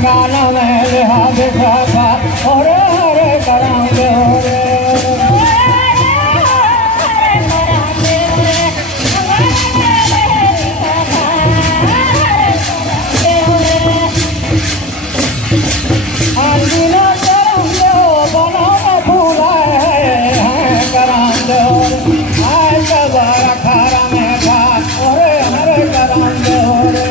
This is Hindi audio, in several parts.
गाना में लिहाज खासा हरे हरे कराम दे रे आंजना कराम दे बनाना फूलाए हैं कराम दे आए कबारा खारा में खा हरे हरे कराम दे रे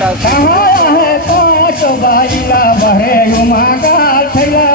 कहाँ है पाँच बाईला भरे उमा गाल थैला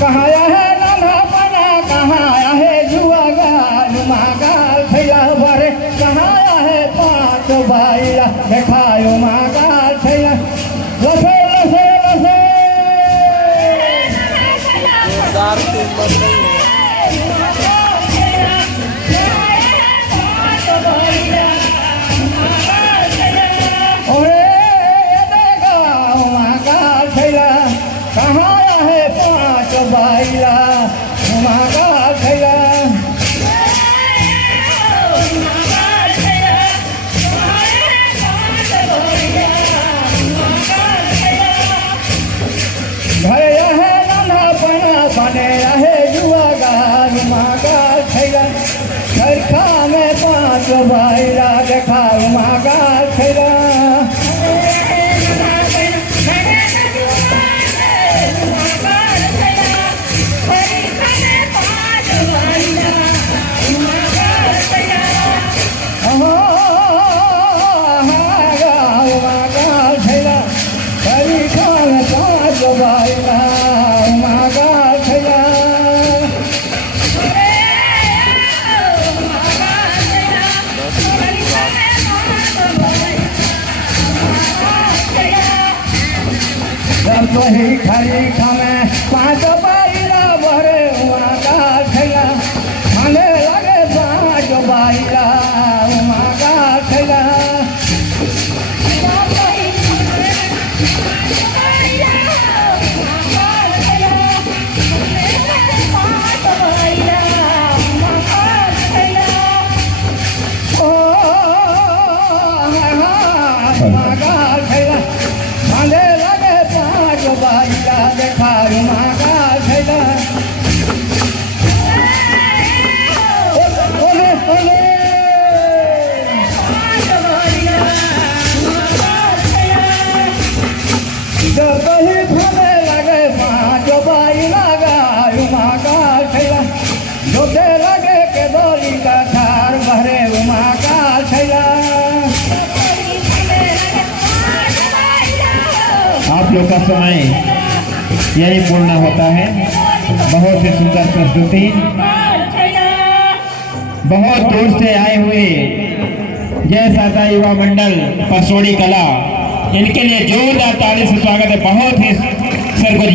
कहाँ है नन्हा पना कहाँ है जुआ गाल उमा गाल थैला भरे कहाँ है पाँच बाईला देखा उमा गाल थैला लसे लसे लसे ओरे देखा उमा गाल थैला कहाँ है पाँच बाईला उमा गाल थैला घरे है नाना बना बने रहे जुआ गाल उमा गाल थैला खरखा में पाँच बाईला देखा उमा गाल थैला वही खरी खाने पाँच बाईला भरे उमा गाल थैला खाने लगे पाँच बाईला उमा गाल थैला उमा गाल थैला खाने लगे पाँच बाईला देखा उमा गाल थैला ओले ओले जब ही खाने लगे पाँच बाईला उमा गाल थैला जोते लगे के डोली का थार भरे उमा गाल थैला आप लोग का समय यही पूर्ण होता है। बहुत ही सुंदर प्रस्तुति, बहुत दूर से आए हुए जय साता युवा मंडल पसोड़ी कला, इनके लिए जोरदार ताली से स्वागत है। बहुत ही सरगुजा